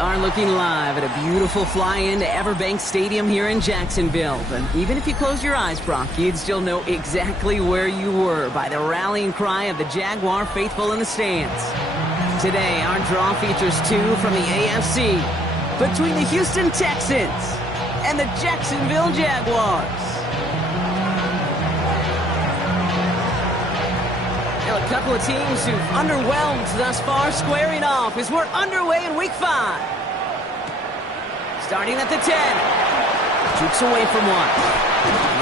are looking live at a beautiful fly-in to Everbank Stadium here in Jacksonville. But even if you close your eyes, Brock, you'd still know exactly where you were by the rallying cry of the Jaguar faithful in the stands. Today, our draw features two from the AFC between the Houston Texans and the Jacksonville Jaguars. A couple of teams who've underwhelmed thus far squaring off as we're underway in Week 5. Starting at the 10. Jukes away from one.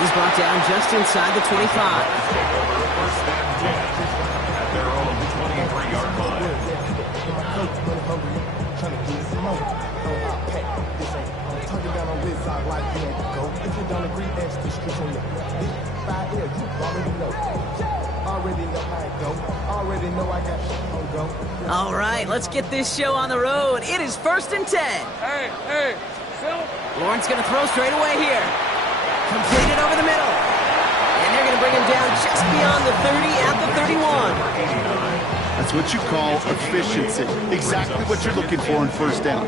He's brought down just inside the 25. First and 10 at their own 23-yard line. All right, let's get this show on the road. It is first and 10. Hey, Phil. Lawrence going to throw straight away here. Completed over the middle. And they're going to bring him down just beyond the 30 at the 31. That's what you call efficiency. Exactly what you're looking for in first down.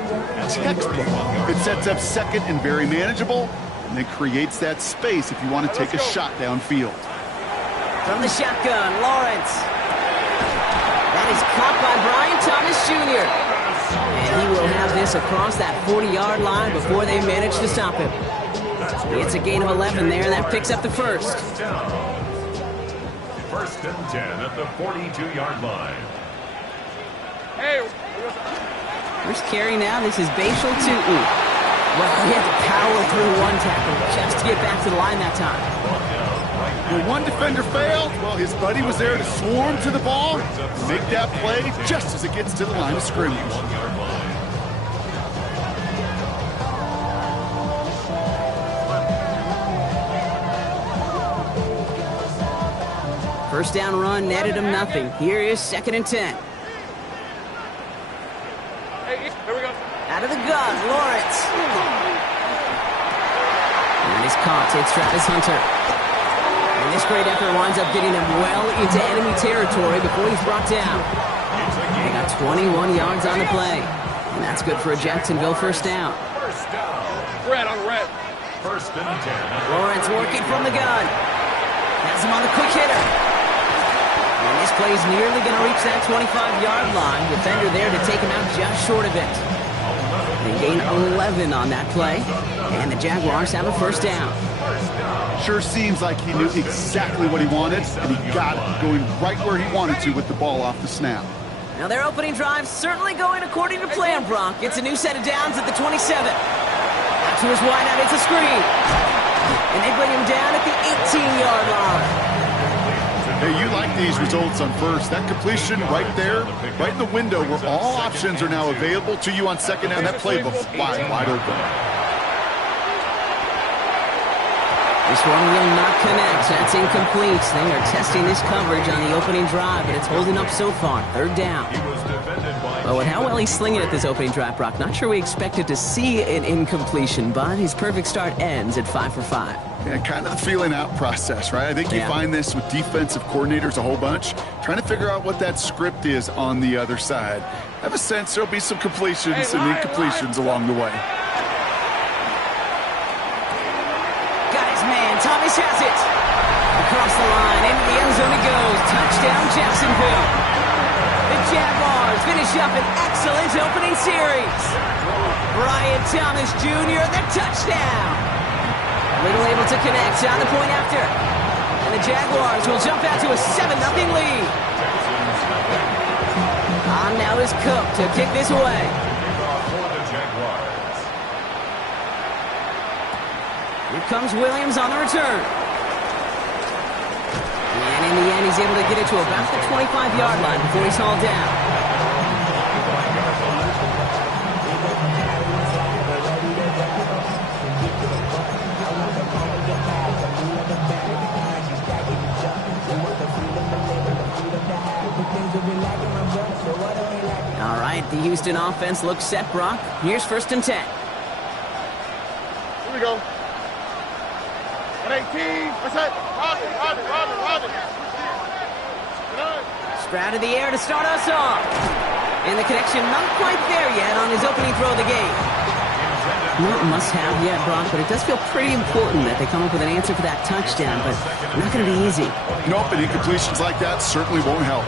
Textbook. It sets up second and very manageable, and then creates that space if you want to take a shot downfield. From the shotgun, Lawrence. That is caught by Brian Thomas Jr. And he will have this across that 40-yard line before they manage to stop him. It's a gain of 11 there, and that picks up the first. First and 10 at the 42-yard line. Hey. First carry now, this is Bashal Tutin. Well, he had to power through one tackle just to get back to the line that time. When one defender failed, well, his buddy was there to swarm to the ball, make that play just as it gets to the line of scrimmage. First down run netted him nothing. Here is second and 10. Hey, here we go. Out of the gun, Lawrence. And he's caught. It's Travis Hunter. And this great effort winds up getting him well into enemy territory before he's brought down. They got 21 yards on the play. And that's good for a Jacksonville first down. Red on red. First and 10. Lawrence working from the gun. Has him on the quick hitter. And this play's nearly going to reach that 25-yard line. Defender there to take him out just short of it. They gain 11 on that play. And the Jaguars have a first down. Sure seems like he knew exactly what he wanted, and he got it, going right where he wanted to with the ball off the snap. Now their opening drive certainly going according to plan, Brock. It's a new set of downs at the 27. Out to his wideout, it's a screen. And they bring him down at the 18-yard line. Hey, you like these results on first. That completion right there, right in the window where all options are now available to you on second down. That playbook's wide open. This one will not connect. That's incomplete. They are testing this coverage on the opening drive, but it's holding up so far. Third down. Oh, and how well he's slinging at this opening drive, Brock. Not sure we expected to see an incompletion, but his perfect start ends at 5 for 5. Yeah, kind of the feeling out process, right? I think you find this with defensive coordinators a whole bunch, trying to figure out what that script is on the other side. I have a sense there'll be some completions and incompletions along the way. Thomas has it. Across the line, into the end zone it goes. Touchdown, Jacksonville. The Jaguars finish up an excellent opening series. Brian Thomas Jr., the touchdown. Little able to connect on the point after. And the Jaguars will jump out to a 7-0 lead. On now is Cook to kick this away. Here comes Williams on the return. And in the end, he's able to get it to about the 25-yard line before he's hauled down. All right, the Houston offense looks set, Brock. Here's first and 10. Here we go. 18. What's that? Roger. Sprout in the air to start us off. And the connection not quite there yet on his opening throw of the game. Not must-have yet, Brock, but it does feel pretty important that they come up with an answer for that touchdown, but not going to be easy. Nope, and incompletions like that certainly won't help.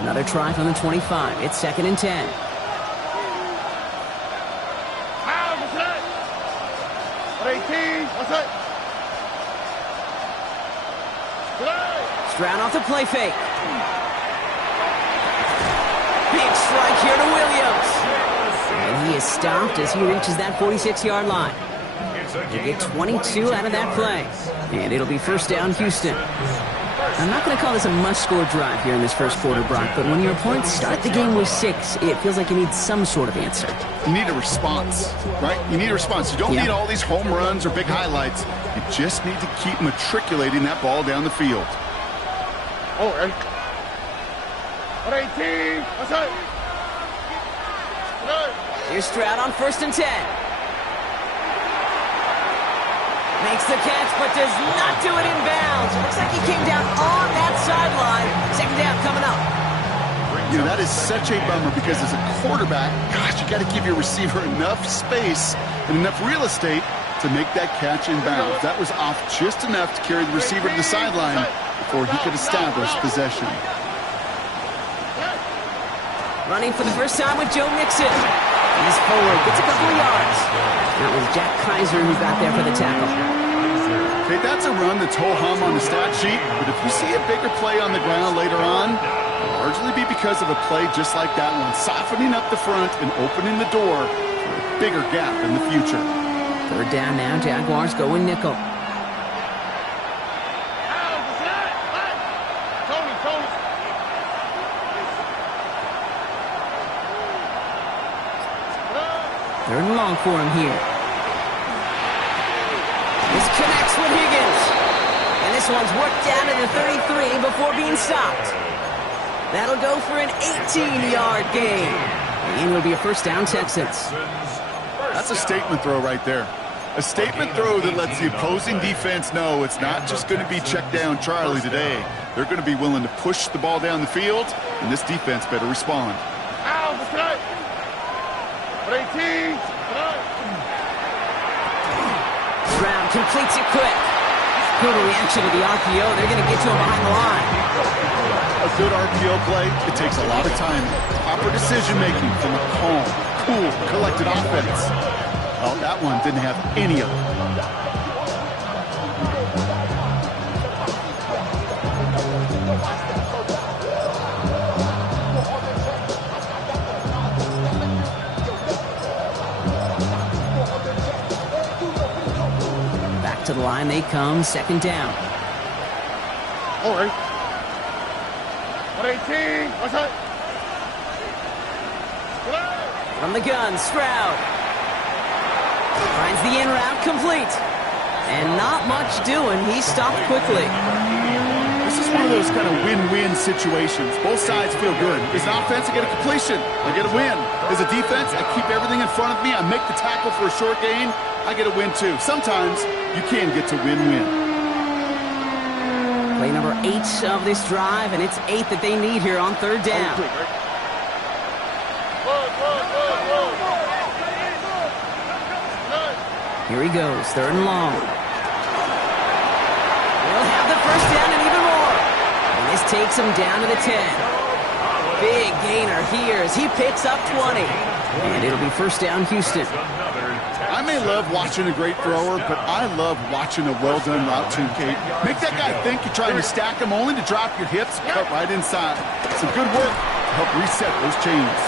Another try from the 25. It's 2nd and 10. Stroud off the play fake. Big strike here to Williams. And he is stopped as he reaches that 46-yard line. They get 22 out of that play. And it'll be first down, Houston. I'm not going to call this a must-score drive here in this first quarter, Brock, but when your opponents start the game with 6, it feels like you need some sort of answer. You need a response, right? You need a response. You don't need all these home runs or big highlights. You just need to keep matriculating that ball down the field. Oh, 118. What's up? Here's Stroud on 1st and 10. Makes the catch, but does not do it in bounds. It looks like he came down on that sideline. 2nd down coming up. You know, that is such a bummer because as a quarterback, gosh, you got to give your receiver enough space and enough real estate to make that catch in bounds. That was off just enough to carry the receiver to the sideline before he could establish possession. Running for the first time with Joe Mixon. He's forward, gets a couple of yards. That was Jack Kaiser who got there for the tackle. Okay, that's a run that's ho-hum on the stat sheet, but if you see a bigger play on the ground later on, it'll largely be because of a play just like that one, softening up the front and opening the door for a bigger gap in the future. 3rd down now, Jaguars going nickel. Third and long for him here. This connects with Higgins. And this one's worked down to the 33 before being stopped. That'll go for an 18-yard gain. And it'll be a first down, Texans. That's a statement throw right there. A statement throw that lets the opposing defense know it's not just going to be check down Charlie today. They're going to be willing to push the ball down the field, and this defense better respond. Stroud completes it quick. Good reaction to the RPO. They're going to get to him behind the line. A good RPO play, it takes a lot of time. Proper decision-making from a calm, cool, collected offense. Oh, that one didn't have any of it. To the line they come, 2nd down. All right. 118. What's up? From the gun, Stroud. Finds the in route complete. And not much doing. He stopped quickly. This is one of those kind of win-win situations. Both sides feel good. As an offense, I get a completion. I get a win. As a defense, I keep everything in front of me. I make the tackle for a short gain. I get a win, too. Sometimes you can get to win-win. Play number 8 of this drive, and it's 8 that they need here on 3rd down. Here he goes, 3rd and long. They'll have the first down and even more. And this takes him down to the 10. Big gainer here as he picks up 20. And it'll be first down, Houston. I may love watching a great thrower, but I love watching a well-done route too, Kate. Make that guy think you're trying to stack him only to drop your hips, cut right inside. Some good work to help reset those chains.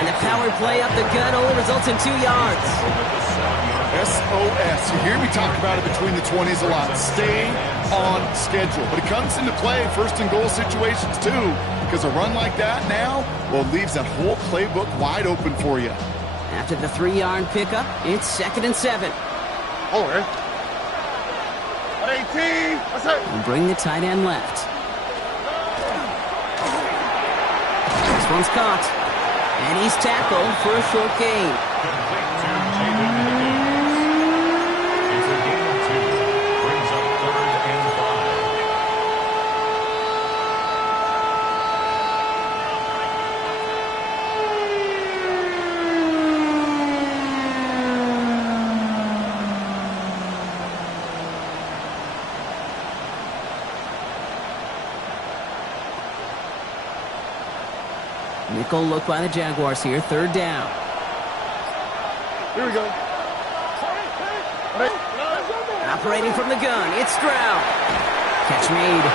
And the power play up the gut only results in 2 yards. SOS. You hear me talk about it between the 20s a lot. Stay on schedule. But it comes into play first and goal situations too, because a run like that now, well, leaves that whole playbook wide open for you. After the 3-yard pickup, it's 2nd and 7. All right. 118. What's up? And bring the tight end left. This one's caught. And he's tackled for a short gain. Nickel look by the Jaguars here. Third down. Here we go. Operating from the gun, it's Stroud. Catch made.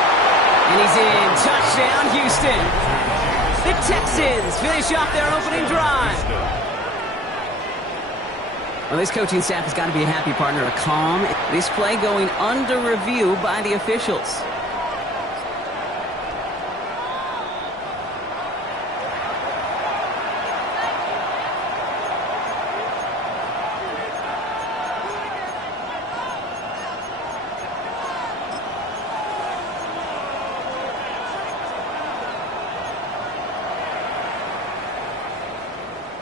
And he's in. Touchdown, Houston. The Texans finish off their opening drive. Well, this coaching staff has got to be a happy partner, a calm. This play going under review by the officials.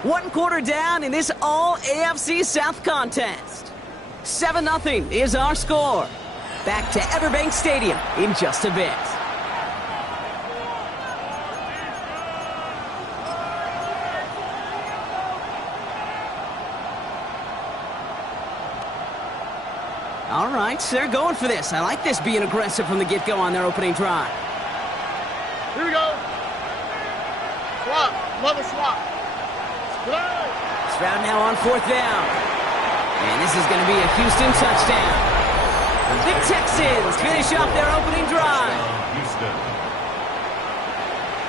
One quarter down in this all-AFC South contest. 7-0 is our score. Back to Everbank Stadium in just a bit. All right, they're going for this. I like this being aggressive from the get-go on their opening drive. Here we go. Swap. Love a swap. Stroud now on fourth down. And this is going to be a Houston touchdown. The Texans finish off their opening drive.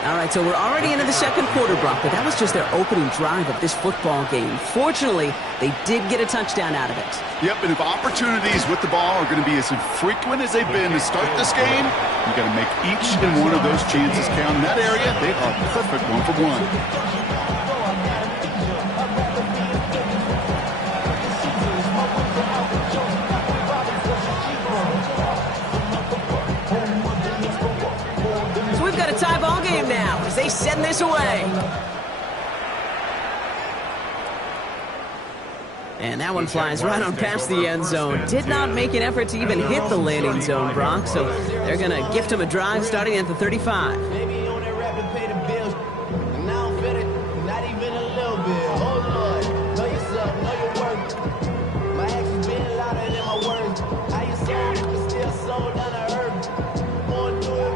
All right, so we're already into the second quarter, Brock, but that was just their opening drive of this football game. Fortunately, they did get a touchdown out of it. Yep, and if opportunities with the ball are going to be as infrequent as they've been to start this game, you got to make each and one of those chances count. In that area, they are perfect one-for-one. Tie ball game now as they send this away. And that one flies right on past the end zone. Did not make an effort to even hit the landing zone, Brock, so they're going to gift him a drive starting at the 35.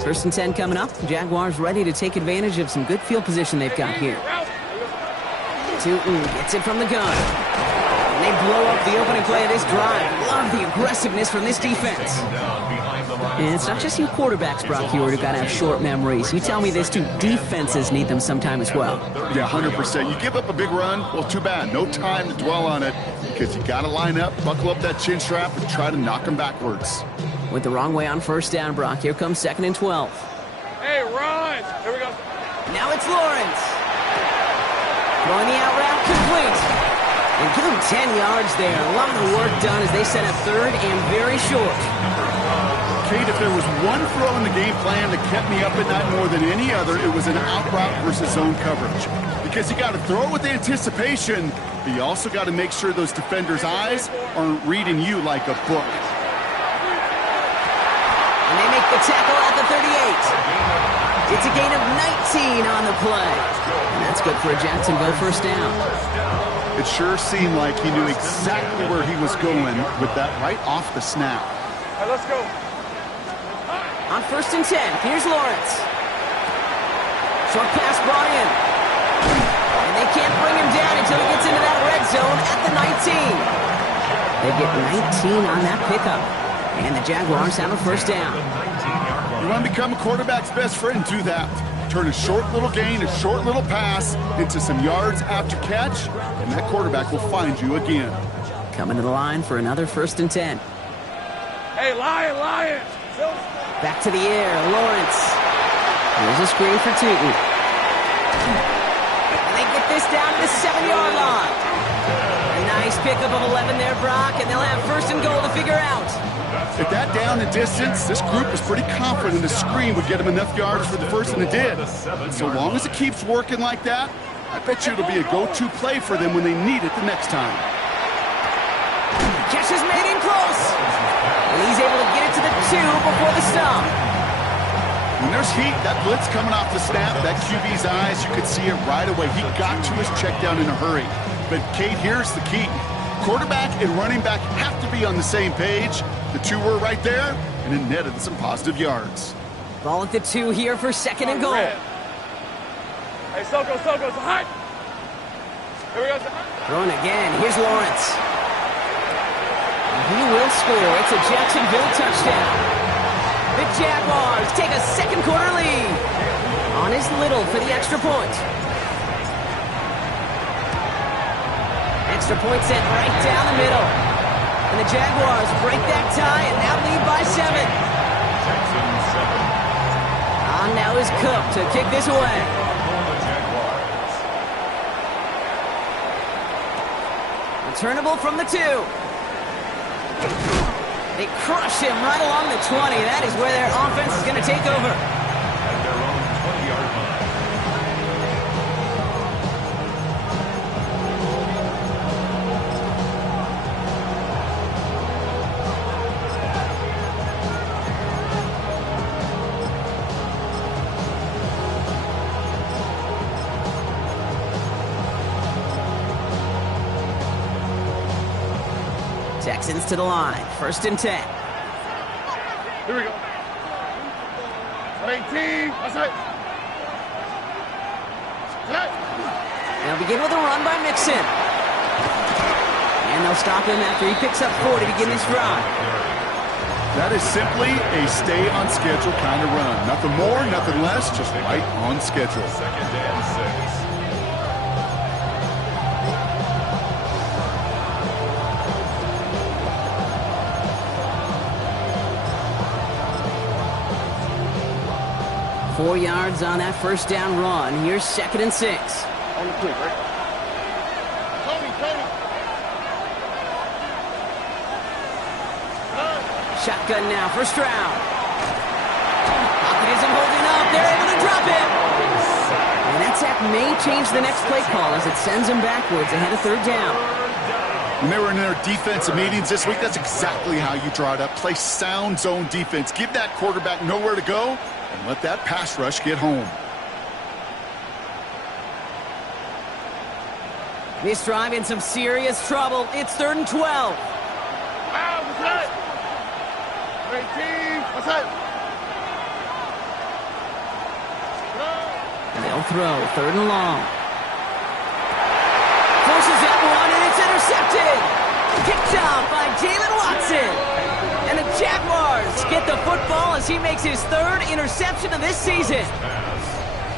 First and 10 coming up. Jaguars ready to take advantage of some good field position they've got here. Tootin gets it from the gun. And they blow up the opening play of this drive. Love the aggressiveness from this defense. And it's not just you quarterbacks, Brock Huard, who got to have short memories. You tell me this too. Defenses need them sometime as well. Yeah, 100%. You give up a big run, well, too bad. No time to dwell on it because you got to line up, buckle up that chin strap, and try to knock them backwards. Went the wrong way on first down, Brock. Here comes 2nd and 12. Hey, run! Here we go. Now it's Lawrence. Throwing the out route complete. And give him 10 yards there. A lot of work done as they set up third and very short. Kate, if there was one throw in the game plan that kept me up at night more than any other, it was an out route versus zone coverage. Because you got to throw it with anticipation, but you also got to make sure those defenders' eyes aren't reading you like a book. And they make the tackle at the 38. It's a gain of 19 on the play. And that's good for a Jacksonville first down. It sure seemed like he knew exactly where he was going with that right off the snap. All right, let's go. On 1st and 10, here's Lawrence. Short pass brought in. And they can't bring him down until he gets into that red zone at the 19. They get 19 on that pickup. And the Jaguars have a first down. You want to become a quarterback's best friend, do that. Turn a short little gain, a short little pass into some yards after catch, and that quarterback will find you again. Coming to the line for another 1st and 10. Hey, Lion! Back to the air, Lawrence. Here's a screen for Tootin. And they get this down to the 7-yard line. A nice pickup of 11 there, Brock, and they'll have 1st and goal to figure out. At that down and distance, this group was pretty confident the screen would get them enough yards for the first, and it did. So long as it keeps working like that, I bet you it'll be a go-to play for them when they need it the next time. Catch is made in close. And he's able to get it to the 2 before the stop. When there's heat, that blitz coming off the snap, that QB's eyes, you could see it right away. He got to his check down in a hurry. But, Kate, here's the key. Quarterback and running back have to be on the same page. The two were right there, and it netted some positive yards. Ball at the 2 here for 2nd and goal. Hey, Hey, Soko, hot. Here we go. Throwing again. Here's Lawrence. He will score. It's a Jacksonville touchdown. The Jaguars take a second quarter lead. On is Little for the extra point. Extra point sent right down the middle. And the Jaguars break that tie and now lead by 7. Jackson 7. On now is Cook to kick this away. For the Jaguars. Returnable from the 2. They crush him right along the 20. That is where their offense is going to take over. At their own 20-yard line. Texans to the line. 1st and 10. Here we go. 18. That's it. They'll begin with a run by Mixon. And they'll stop him after he picks up 4 to begin this drive. That is simply a stay on schedule kind of run. Nothing more, nothing less, just right on schedule. 2nd and 6. 4 yards on that 1st down run. Here's 2nd and 6. On the quick, right? Tony. Shotgun now for Stroud. Pocket isn't holding up. They're able to drop it. And that sack may change the next play call as it sends them backwards ahead of 3rd down. When they were in their defensive meetings this week, that's exactly how you draw it up. Play sound zone defense. Give that quarterback nowhere to go and let that pass rush get home. This drive in some serious trouble. It's 3rd and 12. Wow, what's that? 18. What's that? And they'll throw 3rd and long. Forces that one, and it's intercepted. Picked off by Jalen Watson. And the Jaguars get the football as he makes his 3rd interception of this season.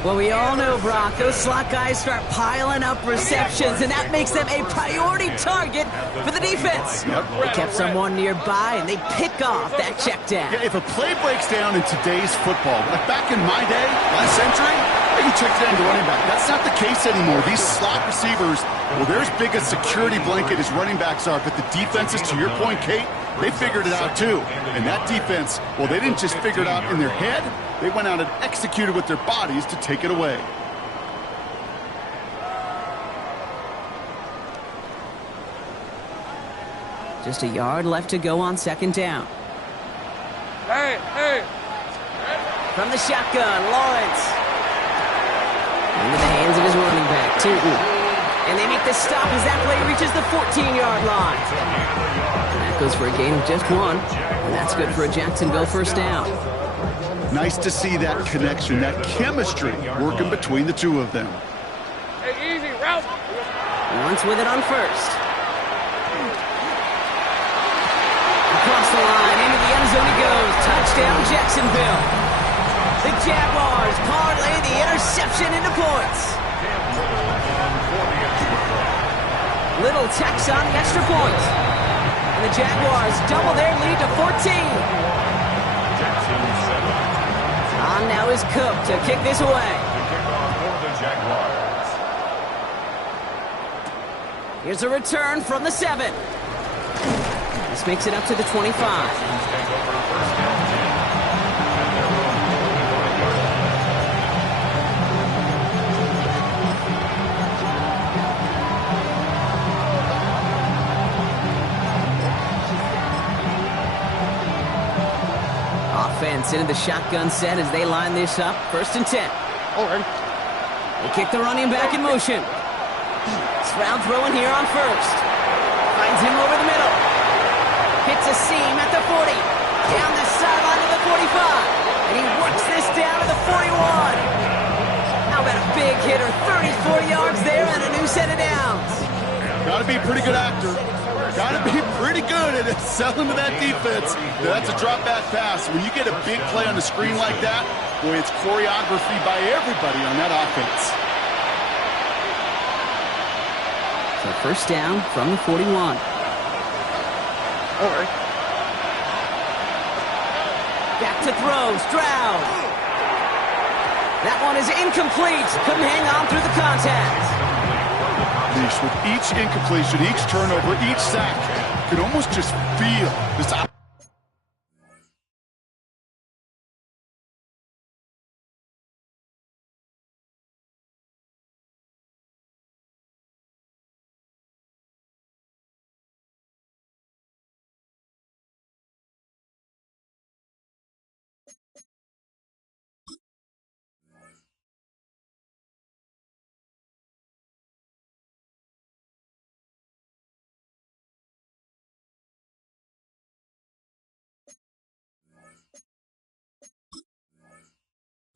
Well, we all know, Brock, those slot guys start piling up receptions, and that makes them a priority target for the defense. They kept someone nearby, and they pick off that check down. Yeah, if a play breaks down in today's football, like back in my day, last century, you check down to running back. That's not the case anymore. These slot receivers, well, they're as big a security blanket as running backs are, but the defenses, to your point, Kate, they figured it out too. And that defense, well, they didn't just figure it out in their head. They went out and executed with their bodies to take it away. Just a yard left to go on 2nd down. Hey. From the shotgun, Lawrence. Into the hands of his running back, Tootin. And they make the stop as that play reaches the 14-yard line. And that goes for a gain of just 1. And that's good for a Jacksonville 1st down. Nice to see that connection, that chemistry working between the two of them. Hey, easy, route. Once with it on 1st. Across the line, into the end zone he goes. Touchdown, Jacksonville. The Jaguars parlay the interception into points. Little tacks on the extra point. And the Jaguars double their lead to 14. Jackson 7. On now is Cook to kick this away. The kickoff for the Jaguars. Here's a return from the 7. This makes it up to the 25. Take over 1st and 10. At their own 25-yard line. Offense into the shotgun set as they line this up. 1st and 10. All right. They kick the running back in motion. Stroud throwing here on 1st. Finds him over the middle. Hits a seam at the 40. Down the sideline to the 45. And he works this down to the 41. Now about a big hitter. 34 yards there and a new set of downs. Got to be a pretty good actor. Got to be pretty good at selling to that defense. That's a drop back pass. When you get a big play on the screen like that, boy, it's choreography by everybody on that offense. So first down from the 41. All right. Back to throw, Stroud. That one is incomplete. Couldn't hang on through the contact. With each incompletion, each turnover, each sack, you can almost just feel this.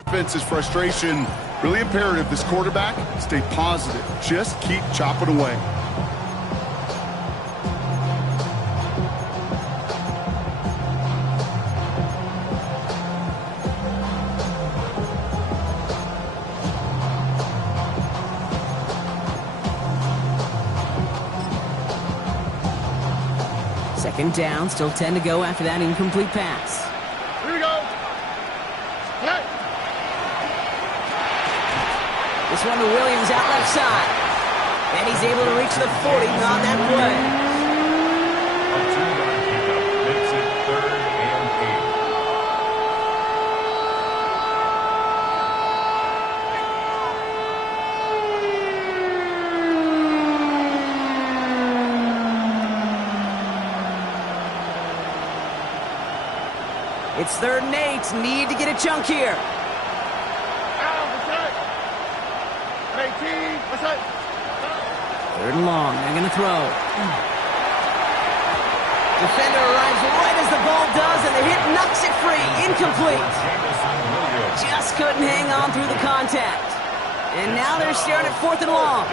Defense's frustration, really imperative. This quarterback, stay positive. Just keep chopping away. Second down, still 10 to go after that incomplete pass. Here we go. Hey. This one to Williams out left side. And he's able to reach the 40 on that play. A 2-yard pickup makes it 3rd and 8. It's 3rd and 8. Need to get a chunk here. Third and long. They're going to throw. Defender arrives right as the ball does, and the hit knocks it free. Incomplete. Just couldn't hang on through the contact. And now they're staring at 4th and long.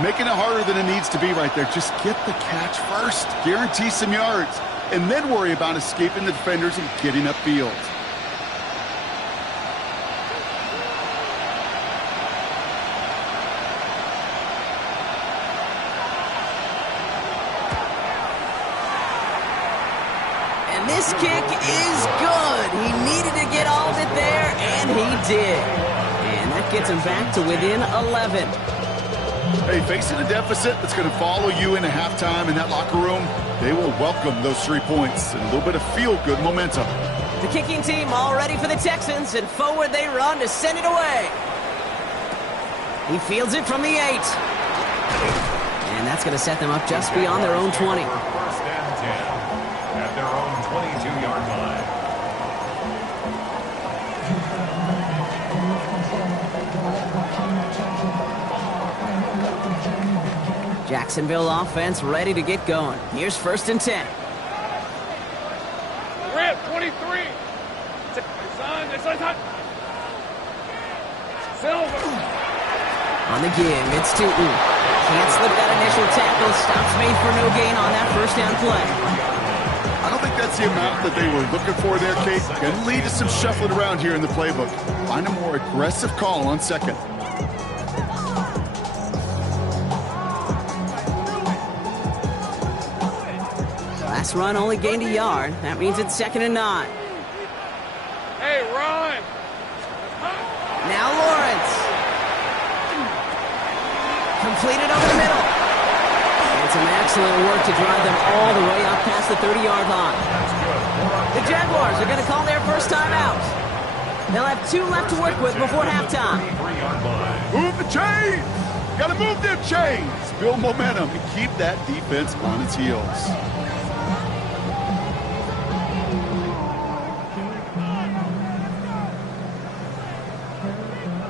Making it harder than it needs to be right there. Just get the catch first. Guarantee some yards. And then worry about escaping the defenders and getting upfield. This kick is good. He needed to get all of it there, and he did. And that gets him back to within 11. Hey, facing a deficit that's going to follow you into halftime in that locker room, they will welcome those 3 points and a little bit of feel-good momentum. The kicking team all ready for the Texans, and forward they run to send it away. He fields it from the 8. And that's going to set them up just beyond their own 20. first and 10 at their own 22-yard line. Jacksonville offense ready to get going. Here's 1st and 10. Rip, 23. Silver. On the give, it's Tootin. Can't slip that initial tackle. Stops made for no gain on that first down play. I don't think that's the amount that they were looking for there, Kate. Going to lead to some shuffling around here in the playbook. Find a more aggressive call on 2nd. Last run only gained a yard. That means it's 2nd and 9. Hey, Ron. Now Lawrence. Completed over the middle. And some excellent work to drive them all the way up past the 30-yard line. The Jaguars are going to call their first time out. They'll have 2 left to work with before halftime. Move the chains! Got to move them chains! Build momentum and keep that defense on its heels.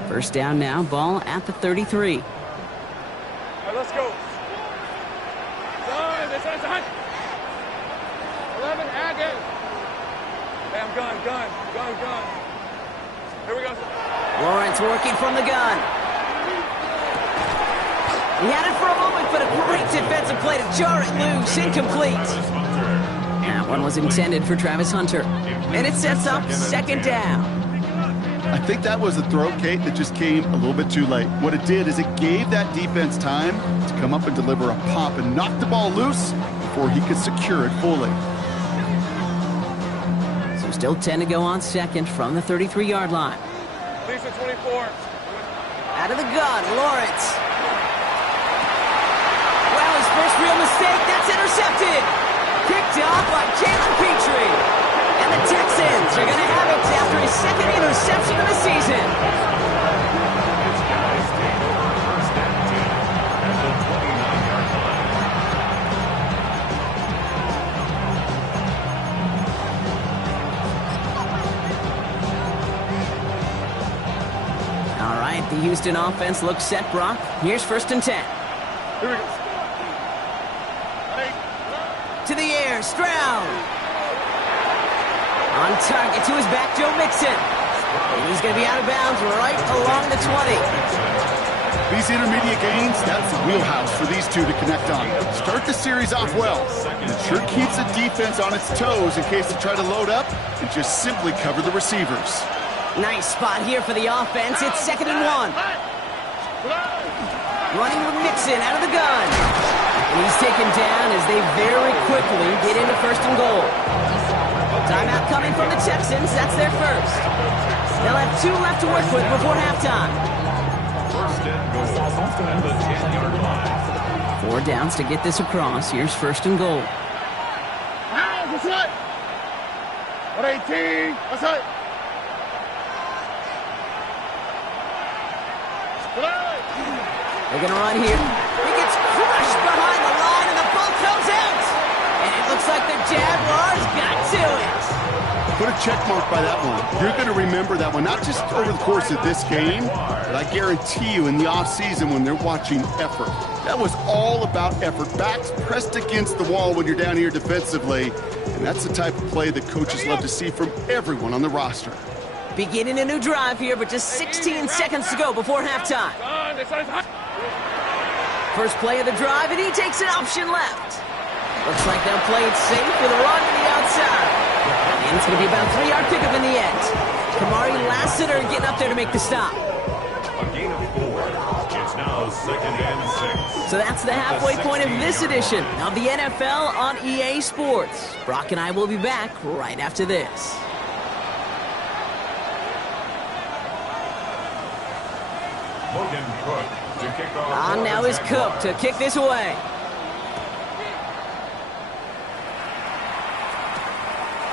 First down now, ball at the 33. All right, let's go. Son, this is 11, Agate. Hey, I'm gun. Here we go. Lawrence working from the gun. He had it for a moment, but a great defensive play to jar it loose. Incomplete. That one was intended for Travis Hunter. And it sets up second down. I think that was a throw, Kate, that just came a little bit too late. What it did is it gave that defense time to come up and deliver a pop and knock the ball loose before he could secure it fully. So still 10 to go on second from the 33-yard line. Lisa 24. Out of the gun, Lawrence. Well, his first real mistake, that's intercepted. Picked off by Jalen Petrie. And the Texans are going to have it after his second interception of the season. His guys take over first and 10 at the 29-yard line. All right, the Houston offense looks set, Brock. Here's first and 10. Here we go. To the air, Stroud. On target to his back, Joe Mixon. And he's going to be out of bounds right along the 20. These intermediate gains, that's the wheelhouse for these two to connect on. Start the series off well. It sure keeps the defense on its toes in case they try to load up and just simply cover the receivers. Nice spot here for the offense. It's 2nd and 1. Running with Mixon out of the gun. And he's taken down as they very quickly get into 1st and goal. Timeout coming from the Texans. That's their first. They'll have 2 left to work with before halftime. First and goal at the 10-yard line. 4 downs to get this across. Here's 1st and goal. That's right. 118. That's right. They're going to run here. He gets crushed behind the line, and the ball comes out. And it looks like the Jaguars got to it. Put a check mark by that one. You're going to remember that one, not just over the course of this game, but I guarantee you in the offseason when they're watching effort. That was all about effort. Backs pressed against the wall when you're down here defensively, and that's the type of play that coaches love to see from everyone on the roster. Beginning a new drive here, but just 16 seconds to go before halftime. First play of the drive, and he takes an option left. Looks like they'll play it safe with a run to the outside. And it's going to be about a 3-yard pickup in the end. Kamari Lassiter getting up there to make the stop. A gain of 4. It's now 2nd and 6. So that's the halfway point of this edition of the NFL on EA Sports. Brock and I will be back right after this. Logan Cook to kick off. On now is Cook to kick this away.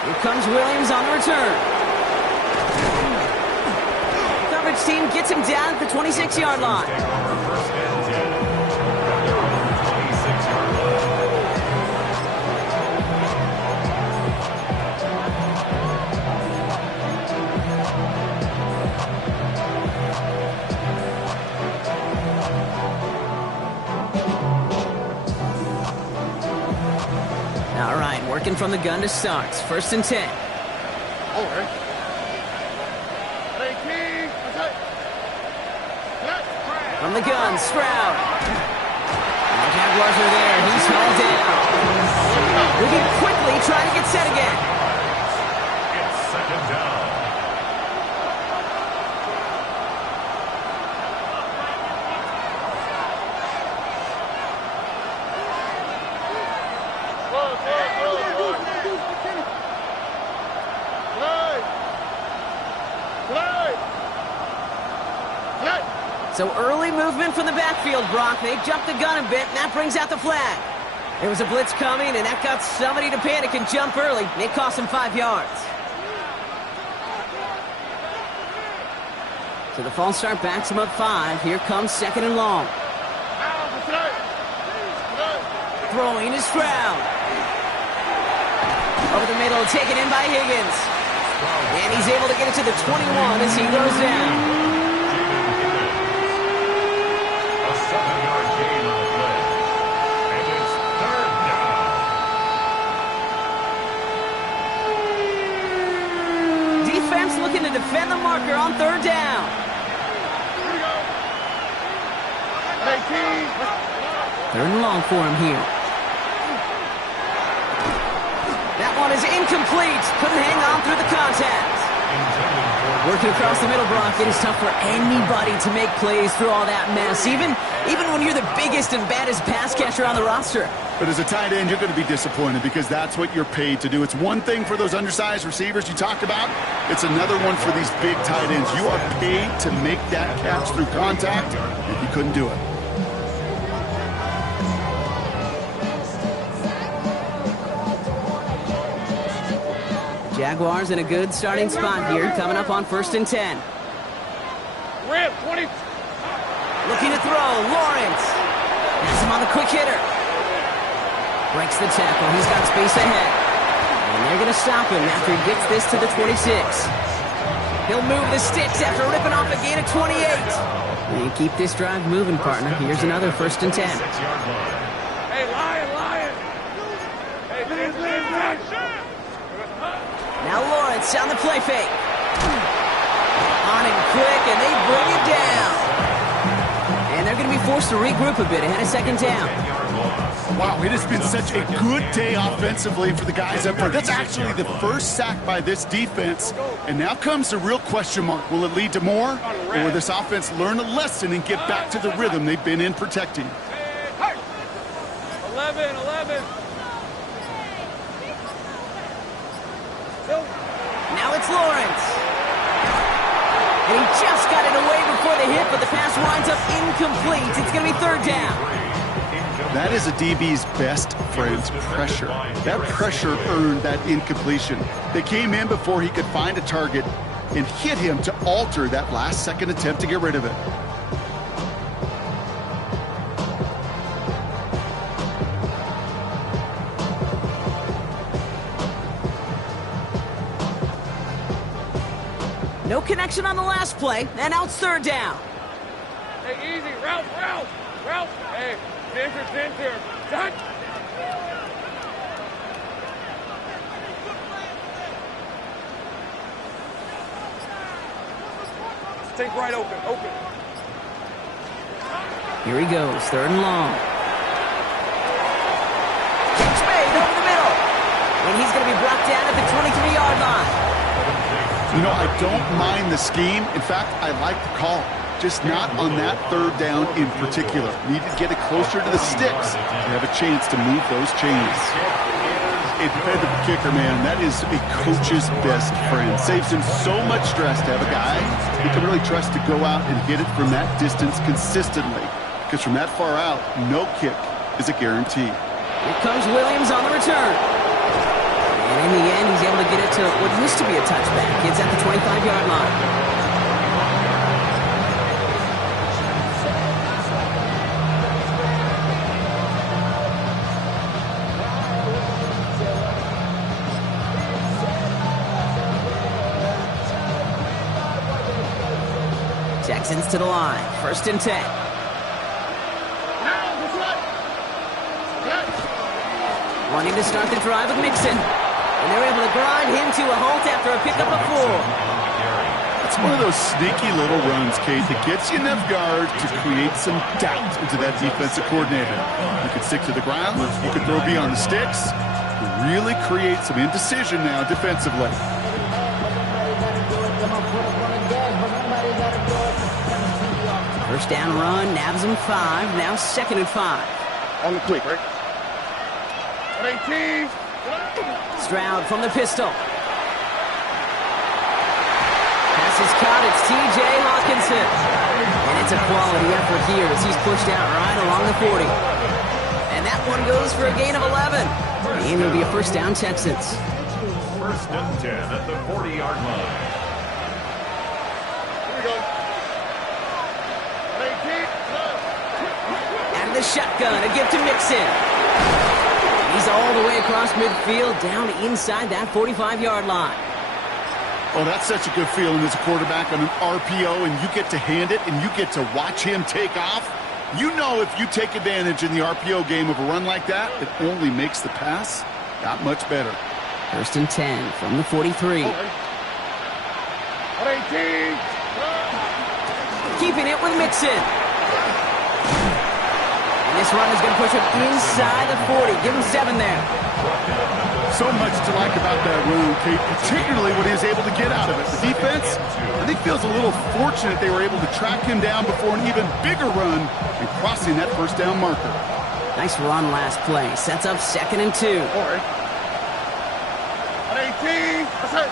Here comes Williams on the return. Coverage team gets him down at the 26-yard line. Take over first and 10 at their own 26-yard line. All right, working from the gun to start. 1st and 10. Over. 18. That's right. From the gun, Stroud. And the Jaguars are there. He's hauled down. Moving quickly, trying to get set again. It's 2nd down. So early movement from the backfield, Brock. They jumped the gun a bit, and that brings out the flag. There was a blitz coming, and that got somebody to panic and jump early. It cost him 5 yards. So the false start backs him up 5. Here comes 2nd and long. Throwing is Stroud. Over the middle, taken in by Higgins. And he's able to get it to the 21 as he goes down. A 7-yard gain on the play. And it's 3rd down. Defense looking to defend the marker here on third down. 18. Third and long for him here. That one is incomplete. Couldn't hang on through the contact. Working across the middle, Brock, it is tough for anybody to make plays through all that mess, even when you're the biggest and baddest pass catcher on the roster. But as a tight end, you're going to be disappointed because that's what you're paid to do. It's one thing for those undersized receivers you talked about. It's another one for these big tight ends. You are paid to make that catch through contact, and you couldn't do it. Jaguars in a good starting spot here, coming up on 1st and 10. Rip, 20. Looking to throw, Lawrence. Has him on the quick hitter. Breaks the tackle, he's got space ahead. And they're going to stop him after he gets this to the 26. He'll move the sticks after ripping off a gain of 28. And keep this drive moving, partner. Here's another 1st and 10. Hey, Lion. Hey, Now Lawrence on the play fake. On and quick, and they bring it down. And they're going to be forced to regroup a bit ahead of 2nd down. Wow, it has been such a good day offensively for the guys up front. That's actually the first sack by this defense. And now comes the real question mark. Will it lead to more? Or will this offense learn a lesson and get back to the rhythm they've been in protecting? 11. Now it's Lawrence. And he just got it away before the hit, but the pass winds up incomplete. It's going to be 3rd down. That is a DB's best friend's pressure. That pressure earned that incompletion. They came in before he could find a target and hit him to alter that last-second attempt to get rid of it. No connection on the last play, and now it's 3rd down. Hey, easy. Ralph. Hey, center. Done. Take right open. Here he goes, 3rd and long. Catch made over the middle. And he's going to be brought down at the 23-yard line. You know, I don't mind the scheme. In fact, I like the call. Just not on that 3rd down in particular. Need to get it closer to the sticks to have a chance to move those chains. A defensive kicker, man, that is a coach's best friend. Saves him so much stress to have a guy he can really trust to go out and hit it from that distance consistently. Because from that far out, no kick is a guarantee. Here comes Williams on the return. And in the end, he's able to get it to what used to be a touchback. It's at the 25-yard line. Texans to the line. 1st and 10. Wanting to start the drive with Mixon. And they're able to grind him to a halt after a pickup of 4. It's one of those sneaky little runs, Kate, that gets you enough yards to create some doubt into that defensive coordinator. You can stick to the ground. You can throw beyond the sticks. Really create some indecision now defensively. First down run, nabs him 5. Now 2nd and 5. On the quick, right? 18. Stroud from the pistol. Pass is caught. It's T.J. Hawkinson. And it's a quality effort here as he's pushed out right along the 40. And that one goes for a gain of 11. And it'll be a 1st down, Texans. 1st and 10 at the 40-yard line. Here we go. 18. Out of the shotgun, a gift to Mixon. He's all the way across midfield, down inside that 45-yard line. Oh, that's such a good feeling as a quarterback on an RPO, and you get to hand it, and you get to watch him take off. You know if you take advantage in the RPO game of a run like that, it only makes the pass that much better. 1st and 10 from the 43. 18. Keeping it with Mixon. And this run is going to push him inside the 40. Give him 7 there. So much to like about that run, Kate, particularly what he was able to get out of it. The defense, I think, feels a little fortunate they were able to track him down before an even bigger run and crossing that first down marker. Nice run last play. Sets up 2nd and 2. 18. That's it.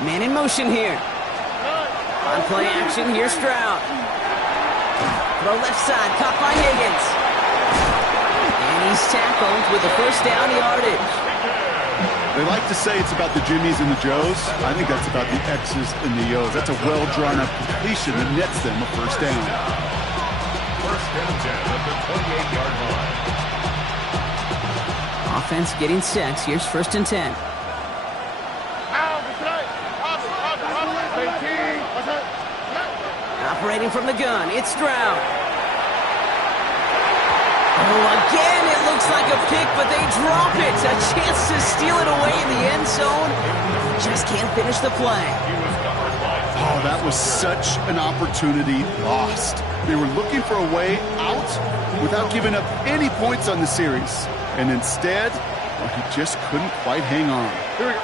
Man in motion here. On play action, here's Stroud. Throw left side, caught by Higgins. And he's tackled with the first down yardage. They like to say it's about the Jimmies and the Joes. I think that's about the X's and the O's. That's a well-drawn-up completion that nets them a first down. First and 10 at the 28-yard line. Offense getting set. Here's 1st and 10. Operating from the gun, it's Stroud. Oh, again, it looks like a pick, but they drop it. A chance to steal it away in the end zone. Just can't finish the play. Oh, that was such an opportunity lost. They were looking for a way out without giving up any points on the series. And instead, well, he just couldn't quite hang on. Here we go.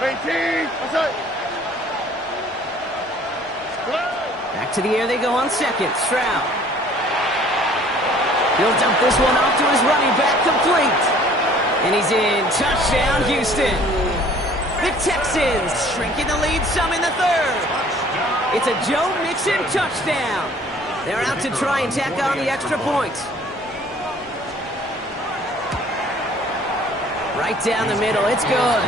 18. That's it. Back to the air they go on 2nd. Stroud. He'll dump this one off to his running back, complete. And he's in. Touchdown, Houston. The Texans shrinking the lead some in the 3rd. It's a Joe Mixon touchdown. They're out to try and tack on the extra point. Right down the middle, it's good.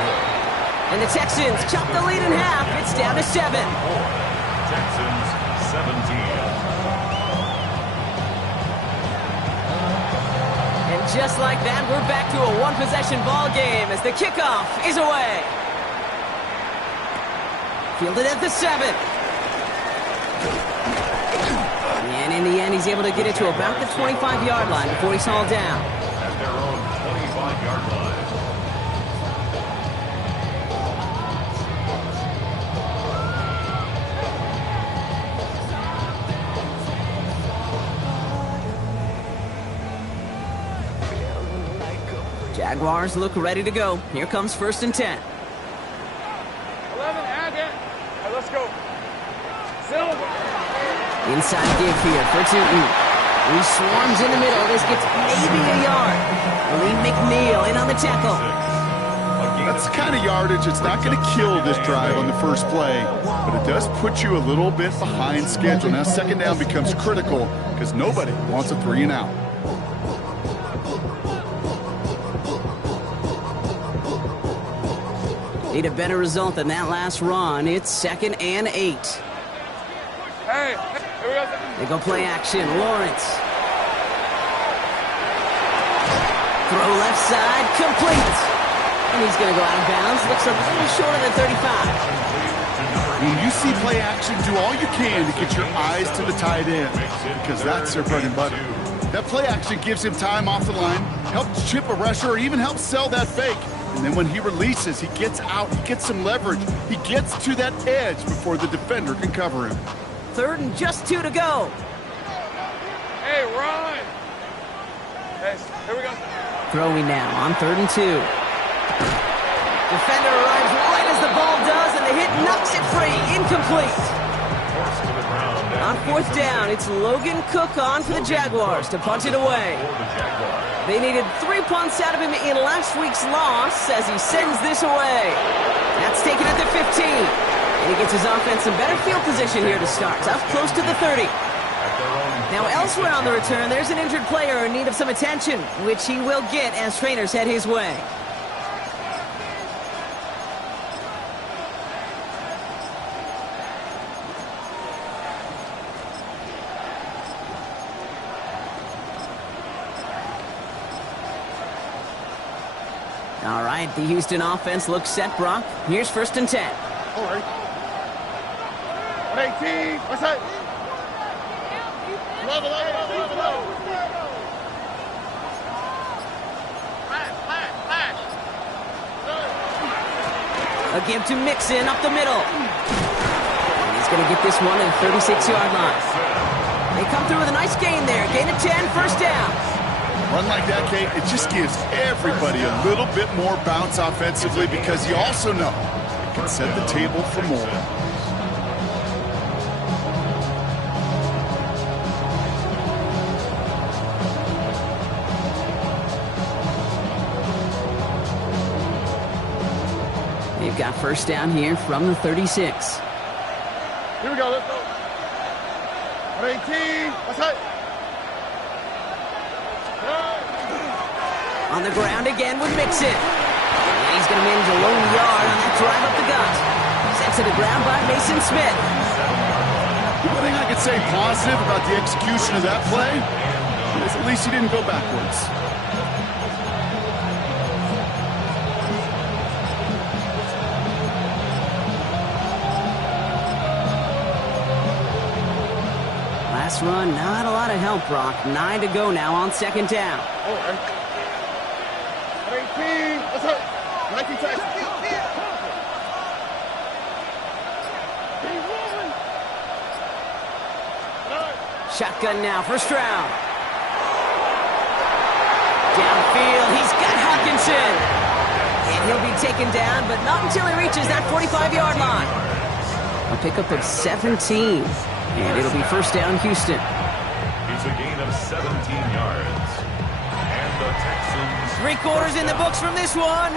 And the Texans chop the lead in half. It's down to 7. Texans 17. And just like that, we're back to a one-possession ball game as the kickoff is away. Fielded at the 7. And in the end, he's able to get it to about the 25-yard line before he's hauled down. At their own 25-yard line. Jaguars look ready to go. Here comes 1st and 10. 11, add it. All right, let's go. Silver. Inside give here for Tootin. He swarms in the middle. This gets maybe a yard. Lee McNeil in on the tackle. That's the kind of yardage it's not going to kill this drive on the first play, but it does put you a little bit behind schedule. Now 2nd down becomes critical because nobody wants a 3 and out. Need a better result than that last run. It's 2nd and 8. Hey, here we go. They go play action. Lawrence. Throw left side, complete. And he's going to go out of bounds. Looks a little short of the 35. When you see play action, do all you can to get your eyes to the tight end because that's their bread and butter. That play action gives him time off the line, helps chip a rusher, or even helps sell that fake. And then when he releases, he gets out, he gets some leverage. He gets to that edge before the defender can cover him. 3rd and just 2 to go. Hey, run. Hey, here we go. Throwing now on 3rd and 2. Defender arrives right as the ball does, and the hit knocks it free. Incomplete. Forced to the ground. On 4th down, it's Logan Cook on for the Jaguars to punt it away. For the Jaguars. They needed 3 punts out of him in last week's loss as he sends this away. That's taken at the 15. And he gets his offense in better field position here to start. Up close to the 30. Now elsewhere on the return, there's an injured player in need of some attention, which he will get as trainers head his way. All right, the Houston offense looks set, Brock. Here's 1st and 10. All right. 18. What's that? Level. A give to Mixon up the middle. And he's going to get this one at the 36-yard line. They come through with a nice gain there. Gain of 10, first down. Run like that, Kate, it just gives everybody a little bit more bounce offensively because you also know it can set the table for more. They've got first down here from the 36. Here we go, let's go. 18, that's it. On the ground again with Mixon. And he's going to manage a lone yard on that drive up the gut. Sent to the ground by Mason Smith. The one thing I could say positive about the execution of that play is at least he didn't go backwards. Last run, not a lot of help, Brock. 9 to go now on second down. All right. 18, that's it. 19 touches. Shotgun now, first round. Downfield, he's got Hawkinson. And he'll be taken down, but not until he reaches that 45-yard line. A pickup of 17. And it'll be first down, Houston. It's a gain of 17 yards. And the Texans... 3 quarters in the books from this one.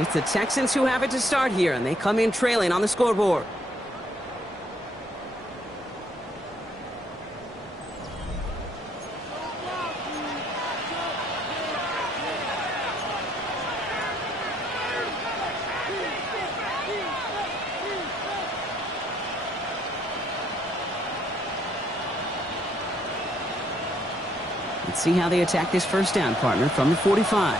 It's the Texans who have it to start here, and they come in trailing on the scoreboard. Let's see how they attack this first down, partner, from the 45.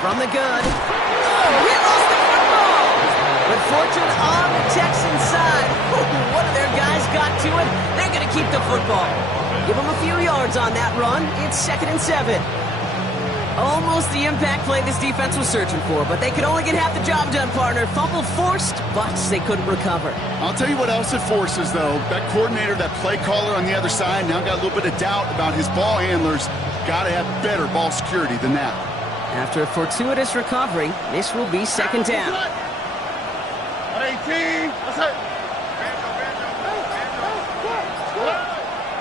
From the gun. Oh, he lost the football! But fortune on the Texans side. One of their guys got to it. They're going to keep the football. Give them a few yards on that run. It's 2nd and 7. Almost the impact play this defense was searching for, but they could only get half the job done, partner. Fumble forced, but they couldn't recover. I'll tell you what else it forces, though. That coordinator, that play caller on the other side, now got a little bit of doubt about his ball handlers. Got to have better ball security than that. After a fortuitous recovery, this will be second down. 18, that's it.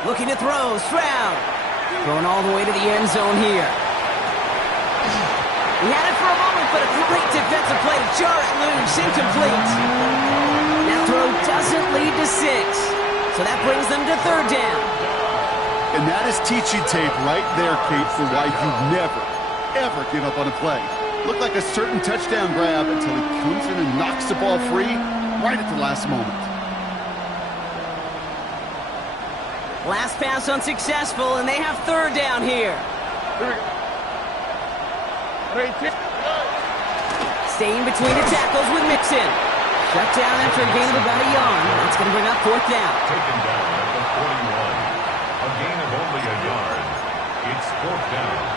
Looking to throw, Stroud. Throwing all the way to the end zone here. He had it for a moment, but a great defensive play to jar it loose, incomplete. That throw doesn't lead to 6, so that brings them to third down. And that is teaching tape right there, Kate, for why you never, ever give up on a play. Looked like a certain touchdown grab until he comes in and knocks the ball free right at the last moment. Last pass unsuccessful, and they have third down here. Here we go. 18. Staying between the tackles with Mixon. Shut down after a gain of about a yard. That's going to bring up fourth down. Taken down at the 41. A gain of only a yard. It's fourth down.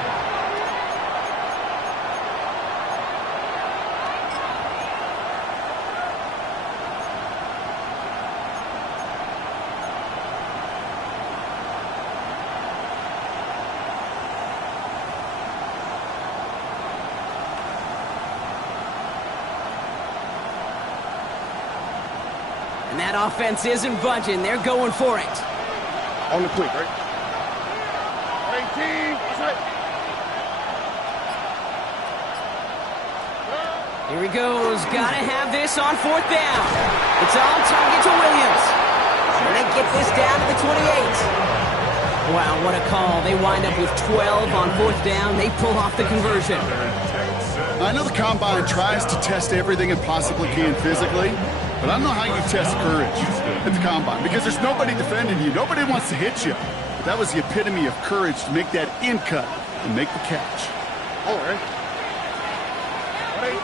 And that offense isn't budging. They're going for it. On the quick, right? 18, that's it. Here he goes. Gotta have this on fourth down. It's on target to Williams. And they get this down to the 28. Wow, what a call. They wind up with 12 on fourth down. They pull off the conversion. I know the Combine tries to test everything it possibly can physically, but I don't know how you test courage at the Combine because there's nobody defending you. Nobody wants to hit you. But that was the epitome of courage to make that in cut and make the catch. All right. 18,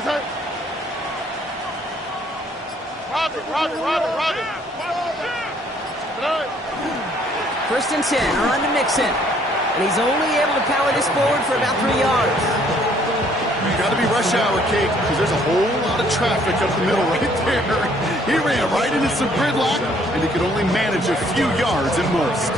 that's it. Roger. First and 10, run to Mixon. and he's only able to power this forward for about 3 yards. You got to be rush hour, Kate, because there's a whole lot of traffic up the middle right there. He ran right into some gridlock, and he could only manage a few yards at most.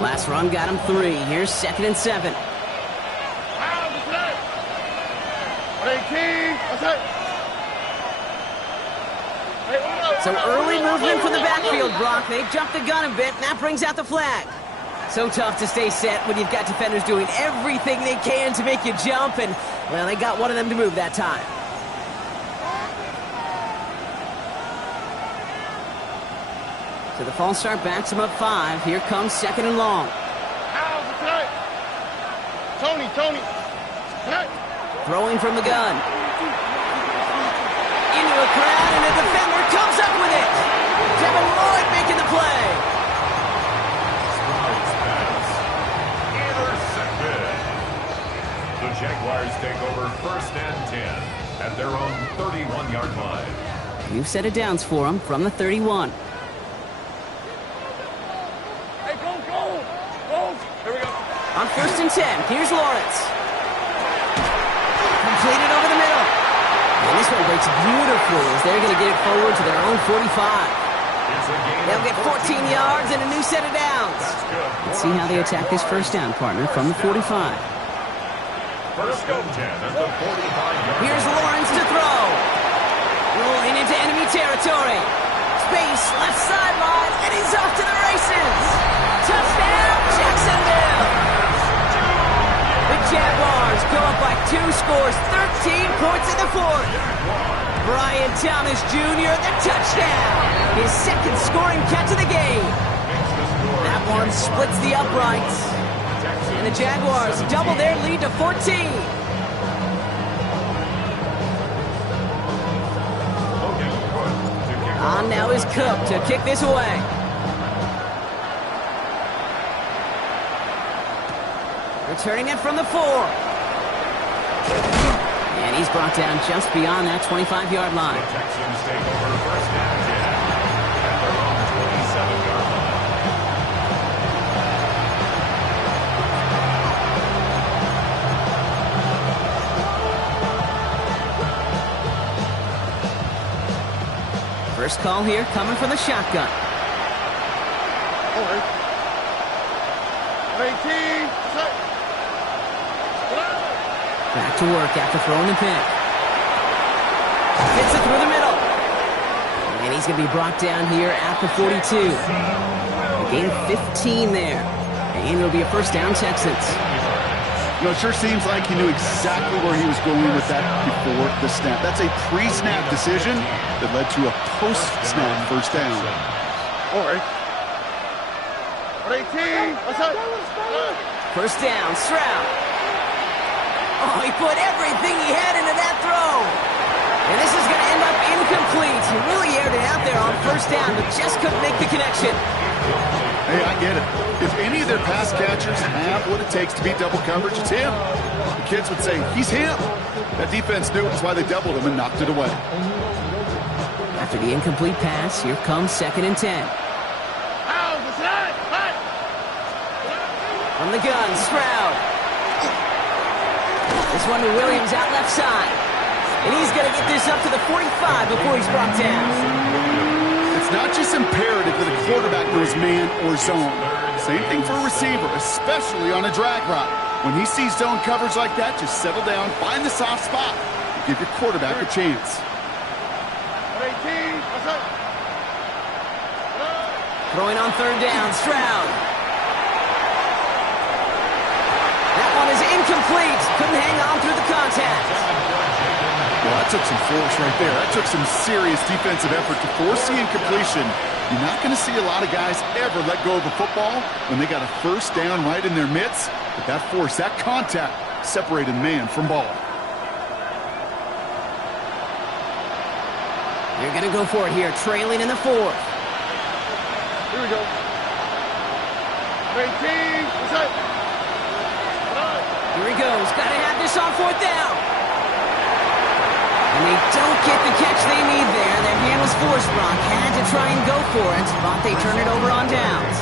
Last run got him 3. Here's 2nd and 7. So early movement from the backfield, Brock. They jumped the gun a bit, and that brings out the flag. So tough to stay set when you've got defenders doing everything they can to make you jump, and, well, they got one of them to move that time. So the false start backs him up 5. Here comes 2nd and long. Tony. Throwing from the gun. Into a crowd, and the defender comes up with it. Devin Lloyd making the play. Intercepted. The Jaguars take over 1st and 10 at their own 31-yard line. New set of downs for him from the 31. Hey, go. Here we go. On 1st and 10, here's Lawrence. Completed over the middle. And this one breaks beautifully as they're going to get it forward to their own 45. They'll get 14 yards and a new set of downs. Let's see how they attack this 1st down, partner, from the 45. 1st and 10 at the 45-yard. Here's Lawrence to throw. Rolling into enemy territory. Space, left sideline, and he's off to the races. Touchdown, Jacksonville. The Jaguars go up by 2 scores, 13 points in the 4th. Brian Thomas Jr., the touchdown. His 2nd scoring catch of the game. That one splits the uprights. And the Jaguars double their lead to 14. On now is Cook to kick this away. Returning it from the 4. And he's brought down just beyond that 25-yard line. The Texans take over 1st and 10 at their own 27-yard line. First call here coming from the shotgun. Back to work after throwing the pick. Hits it through the middle. And he's going to be brought down here at the 42. A gain of 15 there. And it'll be a 1st down, Texans. You know, it sure seems like he knew exactly where he was going with that before the snap. That's a pre-snap decision that led to a post-snap 1st down. All right. 18. 1st down, Stroud. Oh, he put everything he had into that throw. And this is going to end up incomplete. He really aired it out there on 1st down, but just couldn't make the connection. Hey, I get it. If any of their pass catchers have what it takes to beat double coverage, it's him. The kids would say, he's him. That defense knew it's why they doubled him and knocked it away. After the incomplete pass, here comes 2nd and 10. From the gun, Stroud. This one to Williams out left side. And he's going to get this up to the 45 before he's brought down. It's not just imperative that a quarterback knows man or zone. Same thing for a receiver, especially on a drag route. When he sees zone coverage like that, just settle down, find the soft spot, and give your quarterback a chance. Throwing on 3rd down, Stroud. That one is incomplete. Couldn't hang on through the contact. Well, that took some force right there. That took some serious defensive effort to force the incompletion. You're not going to see a lot of guys ever let go of the football when they got a 1st down right in their midst. But that force, that contact, separated man from ball. You're going to go for it here, trailing in the 4th. Here we go. 18. Here he goes. Got to have this on fourth down. And they don't get the catch they need there. Their hand was forced, Brock. Had to try and go for it, but they turn it over on downs.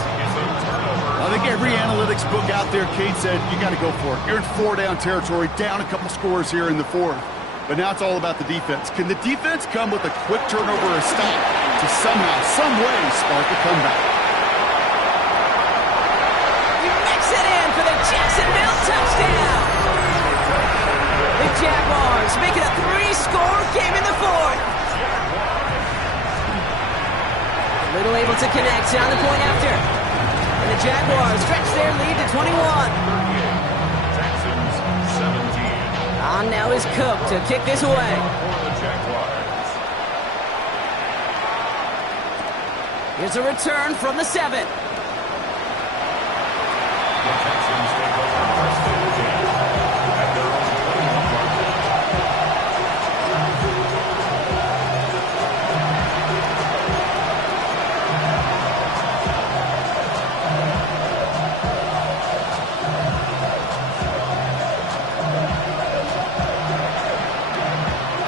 I think every analytics book out there, Kate, said you got to go for it. You're in 4-down territory, down a couple scores here in the fourth. But now it's all about the defense. Can the defense come with a quick turnover or a stop to somehow, some way, spark a comeback? He mix it in for the Jacksonville touchdown. The Jaguars make it a 3-score game in the fourth. Little able to connect on the point after. And the Jaguars stretch their lead to 21. Texans 17. On now is Cook to kick this away. For the Jaguars. Here's a return from the 7. The Texans take over first and 10 at their own 21-yard line.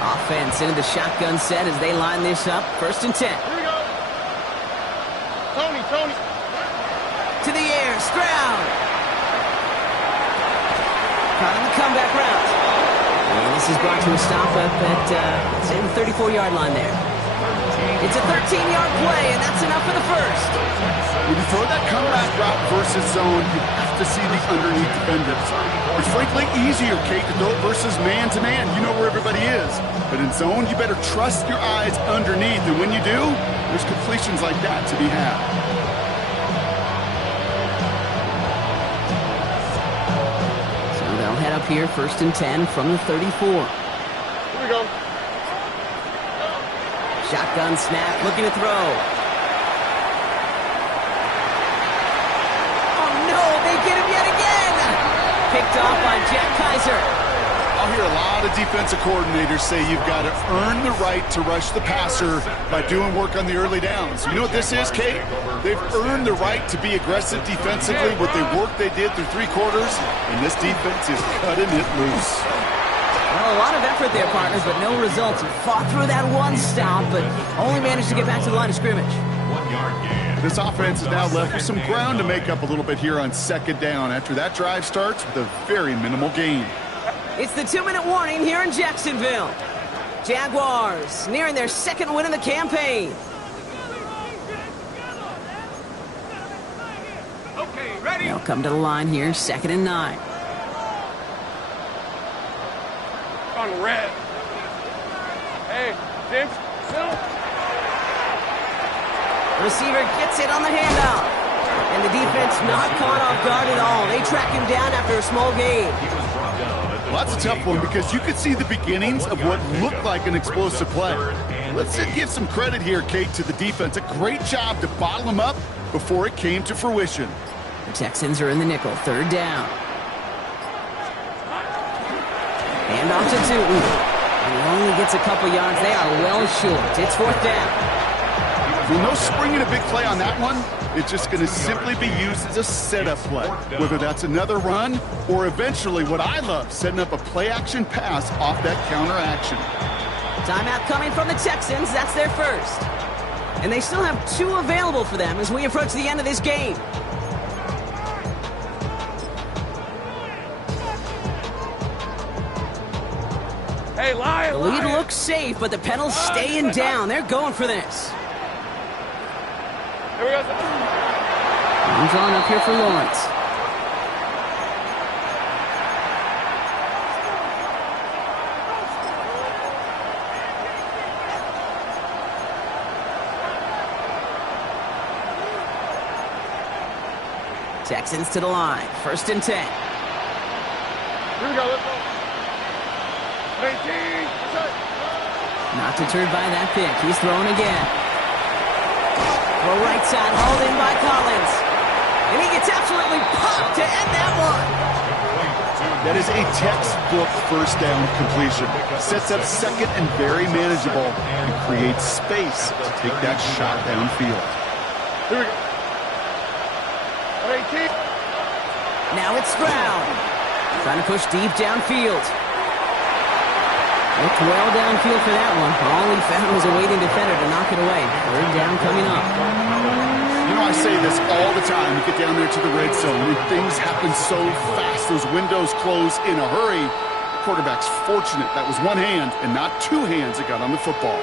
Offense into the shotgun set as they line this up. First and 10. Here we go. Tony. To the air, Stroud. Caught on the comeback route. And this is brought to a stop up at say the 34-yard line there. It's a 13-yard play, and that's enough for the first. When you throw that comeback route versus zone, you have to see the underneath defenders. It's frankly easier, Kate, to throw it versus man-to-man. You know where everybody is. But in zone, you better trust your eyes underneath. And when you do, there's completions like that to be had. So they'll head up here, first and 10 from the 34. Here we go. Shotgun snap, looking to throw. Oh no, they get him yet again! Picked off by Jack Kaiser. I'll hear a lot of defensive coordinators say you've got to earn the right to rush the passer by doing work on the early downs. You know what this is, Kate? They've earned the right to be aggressive defensively with the work they did through 3 quarters, and this defense is cutting it loose. Well, a lot of effort there, partners, but no results. Fought through that one stop, but only managed to get back to the line of scrimmage. 1-yard gain. This offense is now left with some ground to make up a little bit here on second down after that drive starts with a very minimal gain. It's the 2-minute warning here in Jacksonville. Jaguars nearing their second win of the campaign. Okay, ready? They'll come to the line here, second and 9. On red. Hey, James, still. Receiver gets it on the handoff. And the defense not caught off guard at all. They track him down after a small gain. He was brought down at the Well, that's a tough one because you could see the beginnings of what looked like an explosive play. Let's give some credit here, Kate, to the defense. A great job to bottle him up before it came to fruition. The Texans are in the nickel, third down. And off to Tootin. He only gets a couple yards. They are well short. It's fourth down. Well, no springing a big play on that one. It's just going to simply be used as a setup play, whether that's another run or eventually what I love, setting up a play-action pass off that counter action. Timeout coming from the Texans. That's their first. And they still have 2 available for them as we approach the end of this game. Hey, Lion. The lead looks safe, but the pedals staying down. They're going for this. Here we go. Comes on up here for Lawrence. Texans to the line. First and 10. Here we go. Let's go. 19. Not deterred by that pick. He's throwing again. Throw right side, hauled in by Collins. And he gets absolutely popped to end that one. That is a textbook first down completion. Sets up second and very manageable and creates space to take that shot downfield. Here we go. 18. Now it's Stroud. Trying to push deep downfield. Looked well downfield for that one. All he found was a waiting defender to knock it away. Third down coming up. You know, I say this all the time. You get down there to the red zone, and things happen so fast. Those windows close in a hurry. The quarterback's fortunate that was one hand and not two hands that got on the football.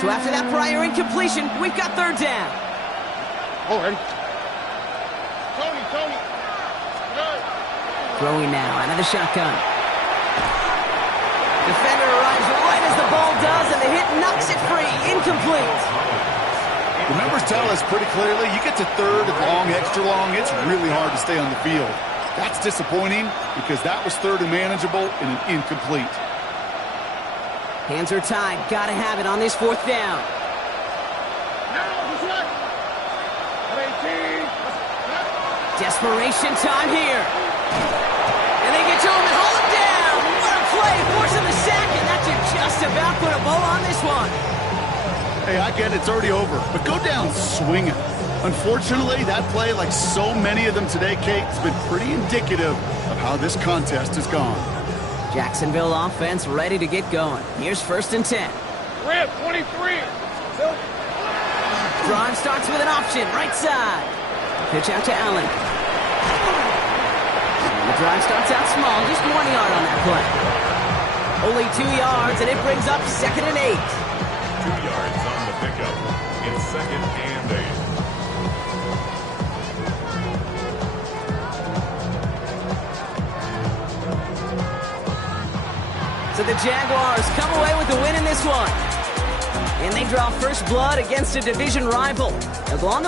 So after that prior incompletion, we've got third down. Ready? Tony. Throwing now out of the shotgun. Defender arrives right as the ball does, and the hit knocks it free. Incomplete. The numbers tell us pretty clearly, you get to third and long, extra long, it's really hard to stay on the field. That's disappointing because that was third and manageable and an incomplete. Hands are tied. Gotta have it on this fourth down. Desperation time here. And they get to him and hold him down. What a play, forcing the sack, and that should just about put a bow on this one. Hey, I get it, it's already over, but go down swinging. Unfortunately, that play, like so many of them today, Kate, has been pretty indicative of how this contest has gone. Jacksonville offense ready to get going. Here's 1st and 10. Rip, 23. Drive starts with an option, right side. Pitch out to Allen. The drive starts out small, just 1 yard on that play. Only 2 yards, and it brings up 2nd and 8. 2 yards on the pickup. It's 2nd and 8. So the Jaguars come away with the win in this one. And they draw first blood against a division rival. They'll go on the